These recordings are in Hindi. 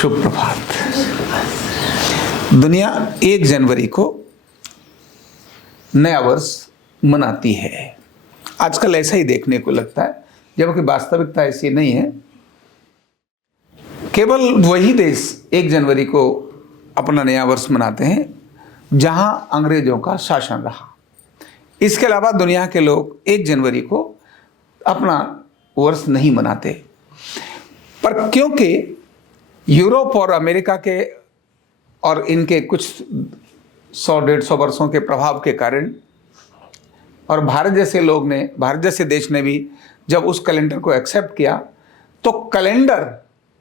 शुभ प्रभात। दुनिया 1 जनवरी को नया वर्ष मनाती है। आजकल ऐसा ही देखने को लगता है, जबकि वास्तविकता ऐसी नहीं है। केवल वही देश 1 जनवरी को अपना नया वर्ष मनाते हैं जहां अंग्रेजों का शासन रहा। इसके अलावा दुनिया के लोग 1 जनवरी को अपना वर्ष नहीं मनाते। पर क्योंकि यूरोप और अमेरिका के और इनके कुछ 100-150 वर्षों के प्रभाव के कारण और भारत जैसे देश ने भी जब उस कैलेंडर को एक्सेप्ट किया, तो कैलेंडर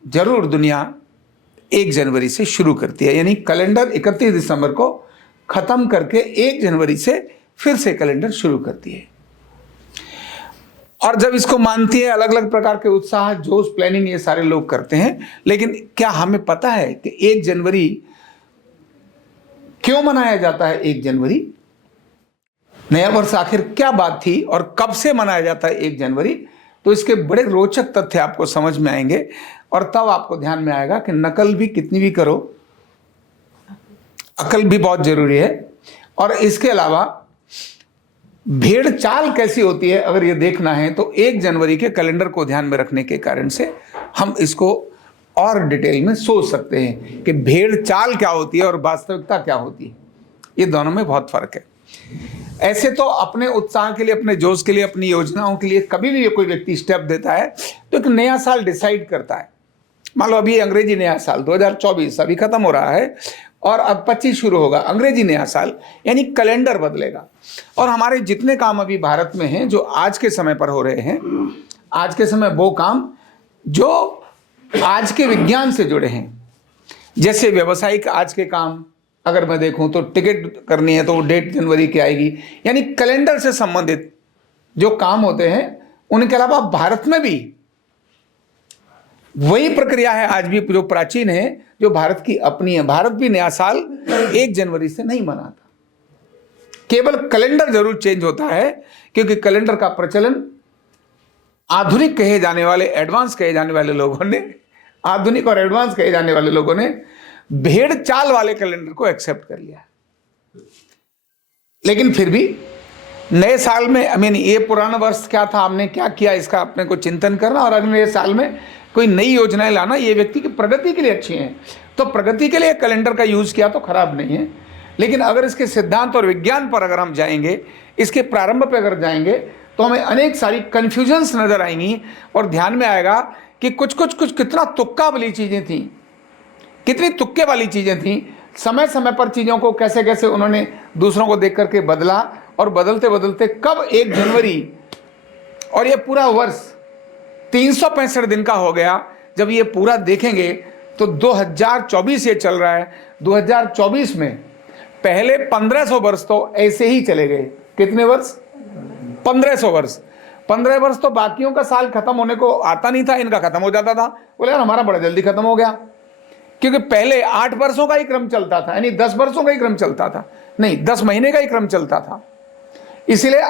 जरूर दुनिया 1 जनवरी से शुरू करती है। यानी कैलेंडर 31 दिसंबर को खत्म करके 1 जनवरी से फिर से कैलेंडर शुरू करती है। और जब इसको मानती है, अलग अलग प्रकार के उत्साह, जोश, प्लानिंग ये सारे लोग करते हैं। लेकिन क्या हमें पता है कि 1 जनवरी क्यों मनाया जाता है? 1 जनवरी नया वर्ष आखिर क्या बात थी और कब से मनाया जाता है 1 जनवरी? तो इसके बड़े रोचक तथ्य आपको समझ में आएंगे और तब आपको ध्यान में आएगा कि नकल भी कितनी भी करो, अकल भी बहुत जरूरी है। और इसके अलावा भेड़ चाल कैसी होती है, अगर ये देखना है तो 1 जनवरी के कैलेंडर को ध्यान में रखने के कारण से हम इसको और डिटेल में सोच सकते हैं कि भेड़ चाल क्या होती है और वास्तविकता क्या होती है। ये दोनों में बहुत फर्क है। ऐसे तो अपने उत्साह के लिए, अपने जोश के लिए, अपनी योजनाओं के लिए कभी भी कोई व्यक्ति स्टेप देता है तो एक नया साल डिसाइड करता है। मान लो अभी अंग्रेजी नया साल 2024 अभी खत्म हो रहा है और अब 25 शुरू होगा अंग्रेजी नया साल, यानी कैलेंडर बदलेगा। और हमारे जितने काम अभी भारत में हैं जो आज के समय पर हो रहे हैं, आज के समय वो काम जो आज के विज्ञान से जुड़े हैं, जैसे व्यावसायिक आज के काम अगर मैं देखूं तो टिकट करनी है तो वो डेट जनवरी की आएगी। यानी कैलेंडर से संबंधित जो काम होते हैं, उनके अलावा भारत में भी वही प्रक्रिया है आज भी जो प्राचीन है, जो भारत की अपनी है। भारत भी नया साल 1 जनवरी से नहीं मनाता, केवल कैलेंडर जरूर चेंज होता है, क्योंकि कैलेंडर का प्रचलन आधुनिक कहे जाने वाले, एडवांस कहे जाने वाले लोगों ने, आधुनिक और एडवांस कहे जाने वाले लोगों ने भेड़ चाल वाले कैलेंडर को एक्सेप्ट कर लिया। लेकिन फिर भी नए साल में ये पुराना वर्ष क्या था, हमने क्या किया, इसका अपने को चिंतन करना और अगले नए साल में कोई नई योजनाएं लाना, ये व्यक्ति की प्रगति के लिए अच्छी हैं। तो प्रगति के लिए कैलेंडर का यूज किया तो खराब नहीं है। लेकिन अगर इसके सिद्धांत और विज्ञान पर अगर हम जाएंगे, इसके प्रारंभ पर अगर जाएंगे, तो हमें अनेक सारी कंफ्यूजन्स नजर आएंगी और ध्यान में आएगा कि कुछ कितना तुक्का वाली चीजें थी, कितनी तुक्के वाली चीजें थी। समय समय पर चीजों को कैसे कैसे उन्होंने दूसरों को देख करके बदला और बदलते बदलते कब 1 जनवरी और ये पूरा वर्ष 365 दिन का हो गया। जब ये पूरा देखेंगे तो 2024 ये चल रहा है। 2024 में पहले 1500 वर्ष तो ऐसे ही चले गए। कितने वर्ष? 1500 वर्ष। 15 वर्ष तो बाकियों का साल खत्म होने को आता नहीं था, इनका खत्म हो जाता था। बोले यार हमारा बड़ा जल्दी खत्म हो गया, क्योंकि पहले 8 वर्षों का ही क्रम चलता था, यानी 10 वर्षों का ही क्रम चलता था, नहीं 10 महीने का ही क्रम चलता था। इसलिए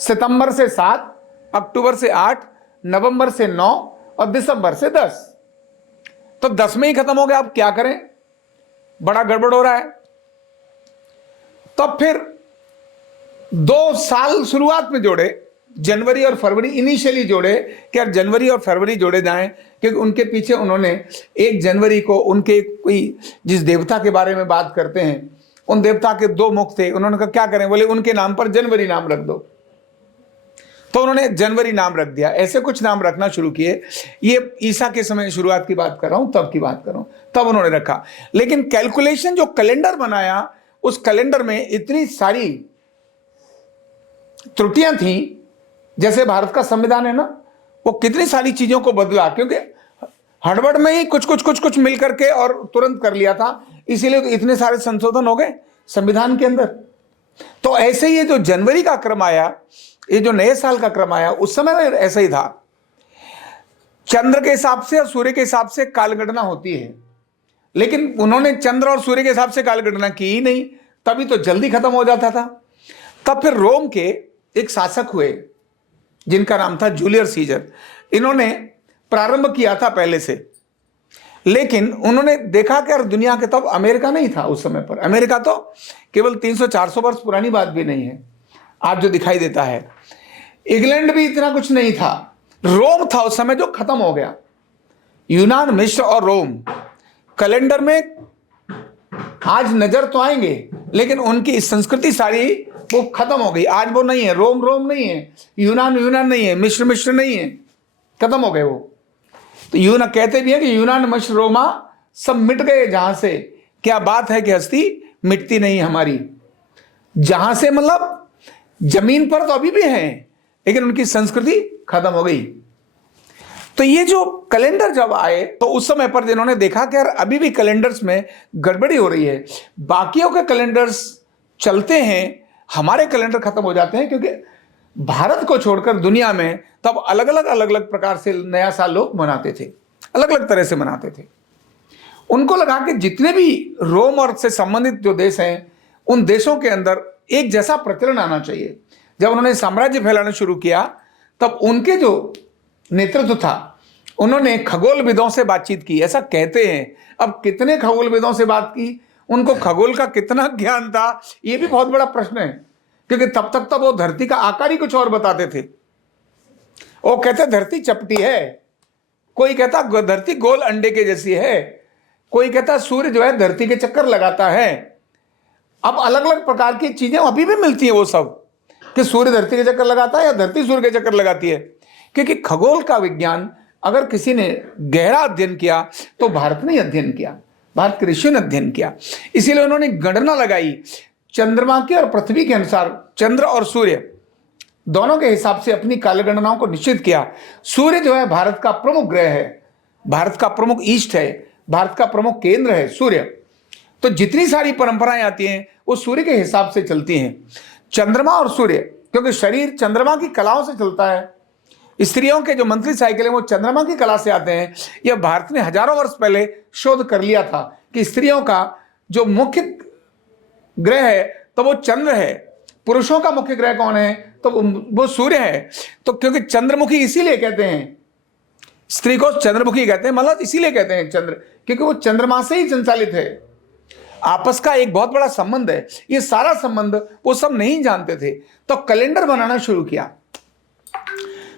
सितंबर से 7, अक्टूबर से 8, नवंबर से 9 और दिसंबर से 10, तो 10 में ही खत्म हो गया। अब क्या करें, बड़ा गड़बड़ हो रहा है। तब फिर 2 साल शुरुआत में जोड़े, जनवरी और फरवरी इनिशियली जोड़े कि यार जनवरी और फरवरी जोड़े जाएं, क्योंकि उनके पीछे उन्होंने 1 जनवरी को उनके कोई जिस देवता के बारे में बात करते हैं, उन देवता के 2 मुख थे। उन्होंने कहा क्या करें, बोले उनके नाम पर जनवरी नाम रख दो, तो उन्होंने जनवरी नाम रख दिया। ऐसे कुछ नाम रखना शुरू किए। ये ईसा के समय शुरुआत की बात कर रहा हूं, तब की बात कर रहा हूं, तब उन्होंने रखा। लेकिन कैलकुलेशन जो कैलेंडर बनाया, उस कैलेंडर में इतनी सारी त्रुटियां थी। जैसे भारत का संविधान है ना, वो कितनी सारी चीजों को बदला, क्योंकि हड़बड़ में ही कुछ मिल करके और तुरंत कर लिया था, इसीलिए तो इतने सारे संशोधन हो गए संविधान के अंदर। तो ऐसे ही ये जो जनवरी का क्रम आया, ये जो नए साल का क्रम आया, उस समय में ऐसा ही था। चंद्र के हिसाब से और सूर्य के हिसाब से कालगणना होती है, लेकिन उन्होंने चंद्र और सूर्य के हिसाब से कालगणना की ही नहीं, तभी तो जल्दी खत्म हो जाता था। तब फिर रोम के एक शासक हुए जिनका नाम था जूलियस सीजर। इन्होंने प्रारंभ किया था पहले से, लेकिन उन्होंने देखा कि यार दुनिया के, तब अमेरिका नहीं था उस समय पर, अमेरिका तो केवल 300-400 वर्ष पुरानी बात भी नहीं है आज जो दिखाई देता है। इंग्लैंड भी इतना कुछ नहीं था, रोम था उस समय जो खत्म हो गया। यूनान, मिस्र और रोम कैलेंडर में आज नजर तो आएंगे, लेकिन उनकी संस्कृति सारी वो खत्म हो गई। आज वो नहीं है, रोम रोम नहीं है, यूनान यूनान नहीं है, मिस्र मिस्र नहीं है, खत्म हो गए वो। तो यूनान कहते भी है कि यूनान मिस्र रोमा सब मिट गए जहां से। क्या बात है कि हस्ती मिटती नहीं हमारी, जहां से मतलब जमीन पर तो अभी भी है, लेकिन उनकी संस्कृति खत्म हो गई। तो ये जो कैलेंडर जब आए तो उस समय पर जिन्होंने देखा कि यार अभी भी कैलेंडर्स में गड़बड़ी हो रही है, बाकियों के कैलेंडर्स चलते हैं, हमारे कैलेंडर खत्म हो जाते हैं, क्योंकि भारत को छोड़कर दुनिया में तब अलग अलग प्रकार से नया साल लोग मनाते थे, अलग अलग तरह से मनाते थे। उनको लगा कि जितने भी रोम और से संबंधित जो देश हैं, उन देशों के अंदर एक जैसा प्रचलन आना चाहिए। जब उन्होंने साम्राज्य फैलाना शुरू किया, तब उनके जो नेतृत्व था, उन्होंने खगोलविदों से बातचीत की, ऐसा कहते हैं। अब कितने खगोलविदों से बात की, उनको खगोल का कितना ज्ञान था, यह भी बहुत बड़ा प्रश्न है, क्योंकि तब तक तो वो धरती का आकार ही कुछ और बताते थे। वो कहते धरती चपटी है, कोई कहता धरती गोल अंडे के जैसी है, कोई कहता सूर्य जो है धरती के चक्कर लगाता है। अब अलग अलग प्रकार की चीजें अभी भी मिलती हैं वो सब, कि सूर्य धरती के चक्कर लगाता है या धरती सूर्य के चक्कर लगाती है। क्योंकि खगोल का विज्ञान अगर किसी ने गहरा अध्ययन किया तो भारत ने अध्ययन किया, भारत के ऋषियों ने अध्ययन किया। इसीलिए उन्होंने गणना लगाई चंद्रमा के और पृथ्वी के अनुसार, चंद्र और सूर्य दोनों के हिसाब से अपनी कालगणनाओं को निश्चित किया। सूर्य जो है भारत का प्रमुख ग्रह है, भारत का प्रमुख ईष्ट है, भारत का प्रमुख केंद्र है सूर्य। तो जितनी सारी परंपराएं आती हैं वो सूर्य के हिसाब से चलती हैं। चंद्रमा और सूर्य, क्योंकि शरीर चंद्रमा की कलाओं से चलता है, स्त्रियों के जो मंथली साइकिल है वो चंद्रमा की कला से आते हैं। यह भारत ने हजारों वर्ष पहले शोध कर लिया था कि स्त्रियों का जो मुख्य ग्रह है तो वो चंद्र है, पुरुषों का मुख्य ग्रह कौन है तो वो सूर्य है। तो क्योंकि चंद्रमुखी इसीलिए कहते हैं, स्त्री को चंद्रमुखी कहते हैं, मतलब इसीलिए कहते हैं चंद्र, क्योंकि वो चंद्रमा से ही संचालित है। आपस का एक बहुत बड़ा संबंध है। ये सारा संबंध वो सब नहीं जानते थे, तो कैलेंडर बनाना शुरू किया।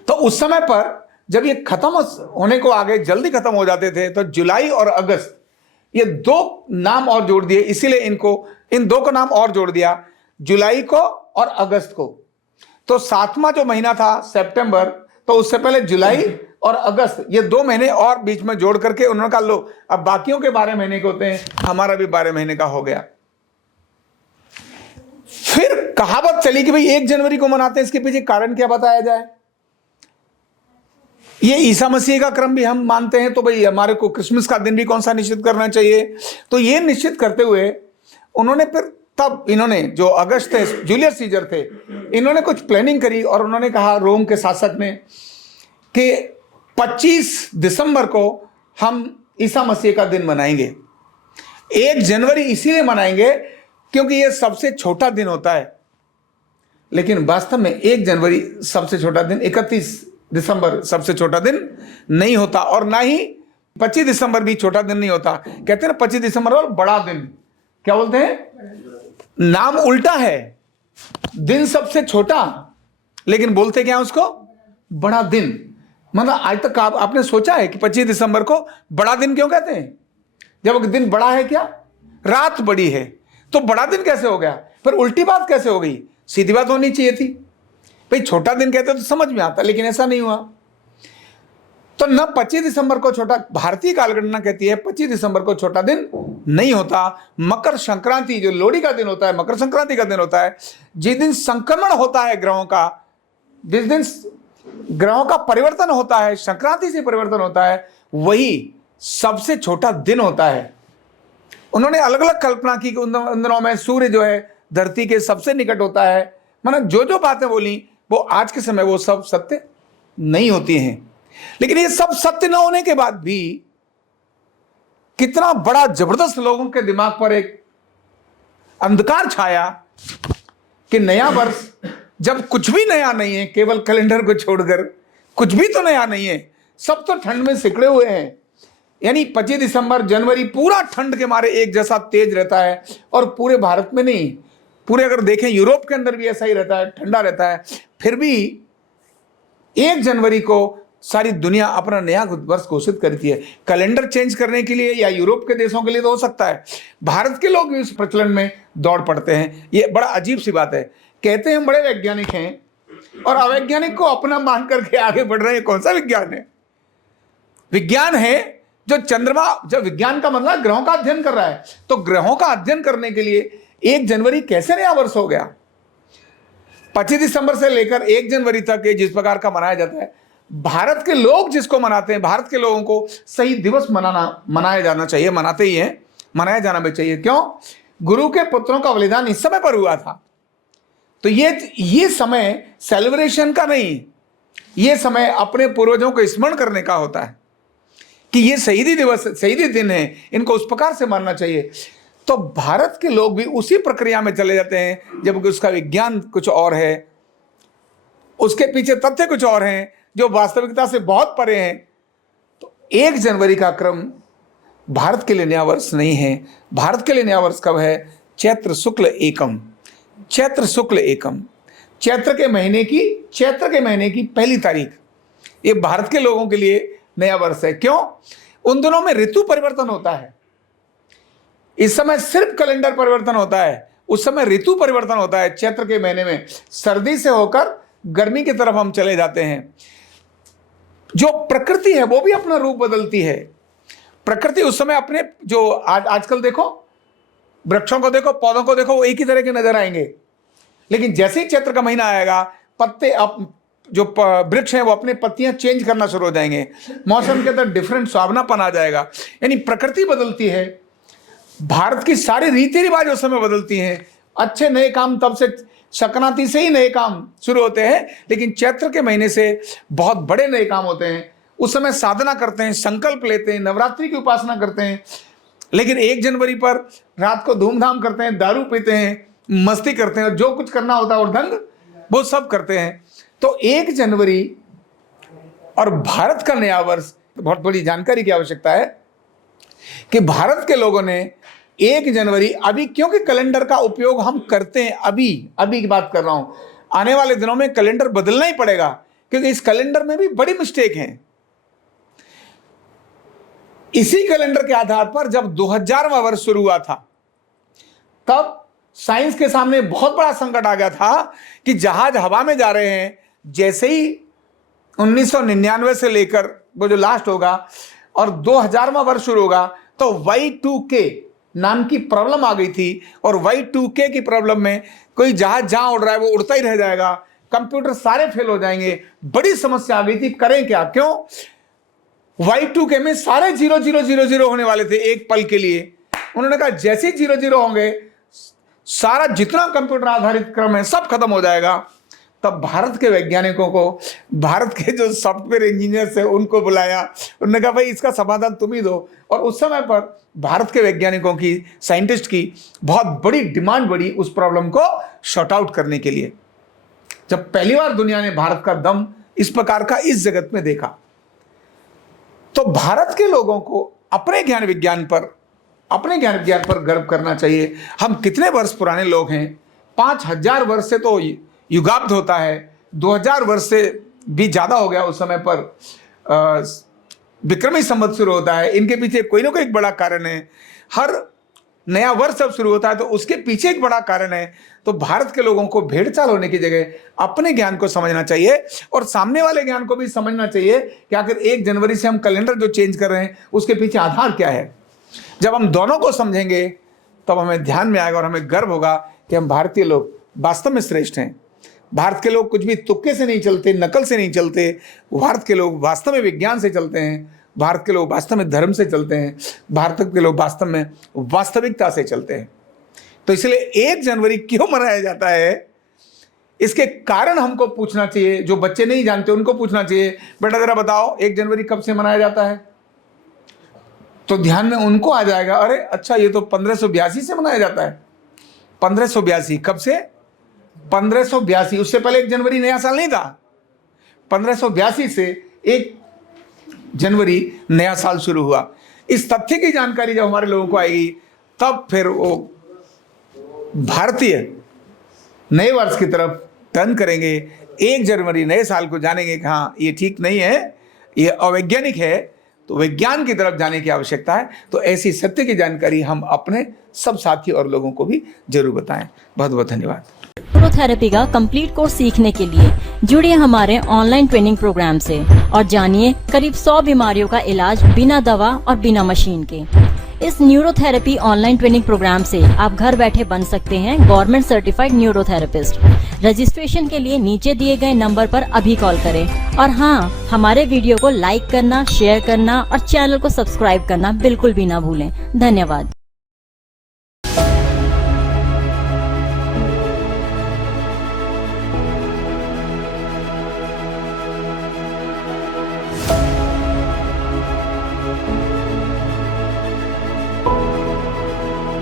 तो उस समय पर जब ये खत्म होने को आगे जल्दी खत्म हो जाते थे, तो जुलाई और अगस्त ये दो नाम और जोड़ दिए। इसीलिए इनको इन दो का नाम और जोड़ दिया, जुलाई को और अगस्त को। तो 7वां जो महीना था सितंबर, तो उससे पहले जुलाई और अगस्त ये 2 महीने और बीच में जोड़ करके उन्होंने कहा लो अब बाकियों के 12 महीने के होते हैं, हमारा भी 12 महीने का हो गया। फिर कहावत चली कि भाई 1 जनवरी को मनाते हैं, इसके पीछे कारण क्या बताया जाए। ये ईसा मसीह का क्रम भी हम मानते हैं, तो भाई हमारे को क्रिसमस का दिन भी कौन सा निश्चित करना चाहिए। तो ये निश्चित करते हुए उन्होंने फिर तब इन्होंने जो अगस्त थे, जूलियस सीजर थे, इन्होंने कुछ प्लानिंग करी और उन्होंने कहा रोम के शासक ने कि 25 दिसंबर को हम ईसा मसीह का दिन मनाएंगे। 1 जनवरी इसीलिए मनाएंगे क्योंकि ये सबसे छोटा दिन होता है, लेकिन वास्तव में 1 जनवरी सबसे छोटा दिन, 31 दिसंबर सबसे छोटा दिन नहीं होता, और ना ही 25 दिसंबर भी छोटा दिन नहीं होता। कहते हैं ना 25 दिसंबर और बड़ा दिन, क्या बोलते हैं, नाम उल्टा है, दिन सबसे छोटा लेकिन बोलते क्या है उसको, बड़ा दिन। मतलब आज तक आपने सोचा है कि 25 दिसंबर को बड़ा दिन क्यों कहते हैं? जब दिन बड़ा है, क्या रात बड़ी है, तो बड़ा दिन कैसे हो गया? फिर उल्टी बात कैसे हो गई? सीधी बात होनी चाहिए थी भाई, छोटा दिन कहते तो समझ में आता, लेकिन ऐसा नहीं हुआ। तो न 25 दिसंबर को छोटा, भारतीय कालगणना कहती है 25 दिसंबर को छोटा दिन नहीं होता। मकर संक्रांति जो लोहड़ी का दिन होता है, मकर संक्रांति का दिन होता है, जिस दिन संक्रमण होता है ग्रहों का, जिस दिन ग्रहों का परिवर्तन होता है, संक्रांति से परिवर्तन होता है, वही सबसे छोटा दिन होता है। उन्होंने अलग अलग कल्पना की कि उन दिनों में सूर्य जो है धरती के सबसे निकट होता है। मतलब जो बातें बोली वो आज के समय वो सब सत्य नहीं होती हैं। लेकिन ये सब सत्य न होने के बाद भी कितना बड़ा जबरदस्त लोगों के दिमाग पर एक अंधकार छाया कि नया वर्ष, जब कुछ भी नया नहीं है, केवल कैलेंडर को छोड़कर कुछ भी तो नया नहीं है, सब तो ठंड में सिकड़े हुए हैं। यानी 25 दिसंबर जनवरी पूरा ठंड के मारे एक जैसा तेज रहता है, और पूरे भारत में नहीं, पूरे अगर देखें यूरोप के अंदर भी ऐसा ही रहता है, ठंडा रहता है। फिर भी 1 जनवरी को सारी दुनिया अपना नया वर्ष घोषित करती है। कैलेंडर चेंज करने के लिए या यूरोप के देशों के लिए तो हो सकता है, भारत के लोग भी इस प्रचलन में दौड़ पड़ते हैं। ये बड़ा अजीब सी बात है। कहते हैं हम बड़े वैज्ञानिक हैं और अवैज्ञानिक को अपना मान करके आगे बढ़ रहे हैं। कौन सा विज्ञान है? विज्ञान है जो चंद्रमा, जब विज्ञान का मतलब ग्रहों का अध्ययन कर रहा है, तो ग्रहों का अध्ययन करने के लिए 1 जनवरी कैसे नया वर्ष हो गया? 25 दिसंबर से लेकर 1 जनवरी तक ये जिस प्रकार का मनाया जाता है, भारत के लोग जिसको मनाते हैं, भारत के लोगों को सही दिवस मनाया जाना चाहिए, मनाते ही हैं, मनाया जाना भी चाहिए। क्यों? गुरु के पुत्रों का बलिदान इस समय पर हुआ था। तो ये समय सेलिब्रेशन का नहीं, ये समय अपने पूर्वजों को स्मरण करने का होता है कि ये शहीदी दिवस, शहीदी दिन है, इनको उस प्रकार से मानना चाहिए। तो भारत के लोग भी उसी प्रक्रिया में चले जाते हैं, जबकि उसका विज्ञान कुछ और है, उसके पीछे तथ्य कुछ और हैं जो वास्तविकता से बहुत परे हैं। तो 1 जनवरी का क्रम भारत के लिए नया वर्ष नहीं है। भारत के लिए नया वर्ष कब है? चैत्र शुक्ल एकम, चैत्र शुक्ल एकम, चैत्र के महीने की पहली तारीख, ये भारत के लोगों के लिए नया वर्ष है। क्यों? उन दिनों में ऋतु परिवर्तन होता है। इस समय सिर्फ कैलेंडर परिवर्तन होता है, उस समय ऋतु परिवर्तन होता है। चैत्र के महीने में सर्दी से होकर गर्मी की तरफ हम चले जाते हैं। जो प्रकृति है वो भी अपना रूप बदलती है। प्रकृति उस समय अपने जो आजकल देखो, वृक्षों को देखो, पौधों को देखो, वो एक ही तरह के नजर आएंगे। लेकिन जैसे ही चैत्र का महीना आएगा, पत्ते जो वृक्ष हैं वो अपने पत्तियां चेंज करना शुरू हो जाएंगे, मौसम के अंदर डिफरेंट सुहावनापन आ जाएगा। यानी प्रकृति बदलती है, भारत की सारी रीति रिवाज उस समय बदलती हैं। अच्छे नए काम तब से, संक्रांति से ही नए काम शुरू होते हैं, लेकिन चैत्र के महीने से बहुत बड़े नए काम होते हैं। उस समय साधना करते हैं, संकल्प लेते हैं, नवरात्रि की उपासना करते हैं। लेकिन 1 जनवरी पर रात को धूमधाम करते हैं, दारू पीते हैं, मस्ती करते हैं, जो कुछ करना होता है और दंग वो सब करते हैं। तो 1 जनवरी और भारत का नया वर्ष, बहुत बड़ी जानकारी की आवश्यकता है कि भारत के लोगों ने 1 जनवरी, अभी क्योंकि कैलेंडर का उपयोग हम करते हैं, अभी की बात कर रहा हूं, आने वाले दिनों में कैलेंडर बदलना ही पड़ेगा, क्योंकि इस कैलेंडर में भी बड़ी मिस्टेक है। इसी कैलेंडर के आधार पर जब 2000वां वर्ष शुरू हुआ था, तब साइंस के सामने बहुत बड़ा संकट आ गया था कि जहाज हवा में जा रहे हैं। जैसे ही 1999 से लेकर वो जो लास्ट होगा और 2000वां वर्ष शुरू होगा, तो Y2K नाम की प्रॉब्लम आ गई थी। और Y2K की प्रॉब्लम में कोई जहाज जहां उड़ रहा है वो उड़ता ही रह जाएगा, कंप्यूटर सारे फेल हो जाएंगे, बड़ी समस्या आ गई थी। करें क्या? क्यों? Y2K में सारे 0000 होने वाले थे एक पल के लिए। उन्होंने कहा जैसे 00 होंगे, सारा जितना कंप्यूटर आधारित क्रम है सब खत्म हो जाएगा। तब भारत के वैज्ञानिकों को, भारत के जो सॉफ्टवेयर इंजीनियर्स हैं उनको बुलाया, उन्होंने कहा भाई इसका समाधान तुम ही दो। और उस समय पर भारत के वैज्ञानिकों की, साइंटिस्ट की बहुत बड़ी डिमांड बढ़ी उस प्रॉब्लम को शॉर्ट आउट करने के लिए। जब पहली बार दुनिया ने भारत का दम इस प्रकार का इस जगत में देखा, तो भारत के लोगों को अपने ज्ञान विज्ञान पर गर्व करना चाहिए। हम कितने वर्ष पुराने लोग हैं, 5000 वर्ष से तो युगाब्द होता है, 2000 वर्ष से भी ज्यादा हो गया। उस समय पर विक्रमी संवत शुरू होता है, इनके पीछे कोई ना कोई एक बड़ा कारण है। हर नया वर्ष जब शुरू होता है तो उसके पीछे एक बड़ा कारण है। तो भारत के लोगों को भेड़ चाल होने की जगह अपने ज्ञान को समझना चाहिए और सामने वाले ज्ञान को भी समझना चाहिए कि आखिर 1 जनवरी से हम कैलेंडर जो चेंज कर रहे हैं उसके पीछे आधार क्या है। जब हम दोनों को समझेंगे तब हमें ध्यान में आएगा और हमें गर्व होगा कि हम भारतीय लोग वास्तव में श्रेष्ठ हैं। भारत के लोग कुछ भी तुक्के से नहीं चलते, नकल से नहीं चलते। भारत के लोग वास्तव में विज्ञान से चलते हैं, भारत के लोग वास्तव में धर्म से चलते हैं, भारत के लोग वास्तव में वास्तविकता से चलते हैं। तो इसलिए 1 जनवरी क्यों मनाया जाता है, इसके कारण हमको पूछना चाहिए। जो बच्चे नहीं जानते उनको पूछना चाहिए, बेटा जरा बताओ 1 जनवरी कब से मनाया जाता है? तो ध्यान में उनको आ जाएगा, अरे अच्छा ये तो 1582 से मनाया जाता है। 1582 कब से? 1582, उससे पहले 1 जनवरी नया साल नहीं था। 1582 से 1 जनवरी नया साल शुरू हुआ। इस तथ्य की जानकारी जब हमारे लोगों को आएगी, तब फिर वो भारतीय नए वर्ष की तरफ टर्न करेंगे। 1 जनवरी नए साल को जानेंगे कि हाँ ये ठीक नहीं है, ये अवैज्ञानिक है, तो विज्ञान की तरफ जाने की आवश्यकता है। तो ऐसी सत्य की जानकारी हम अपने सब साथी और लोगों को भी जरूर बताएं। बहुत बहुत धन्यवाद। न्यूरोथेरेपी का कंप्लीट कोर्स सीखने के लिए जुड़िए हमारे ऑनलाइन ट्रेनिंग प्रोग्राम से और जानिए करीब 100 बीमारियों का इलाज बिना दवा और बिना मशीन के। इस न्यूरोथेरेपी ऑनलाइन ट्रेनिंग प्रोग्राम से आप घर बैठे बन सकते हैं गवर्नमेंट सर्टिफाइड न्यूरोथेरेपिस्ट। रजिस्ट्रेशन के लिए नीचे दिए गए नंबर पर अभी कॉल करें और हाँ, हमारे वीडियो को लाइक करना, शेयर करना और चैनल को सब्सक्राइब करना बिल्कुल भी ना भूलें। धन्यवाद।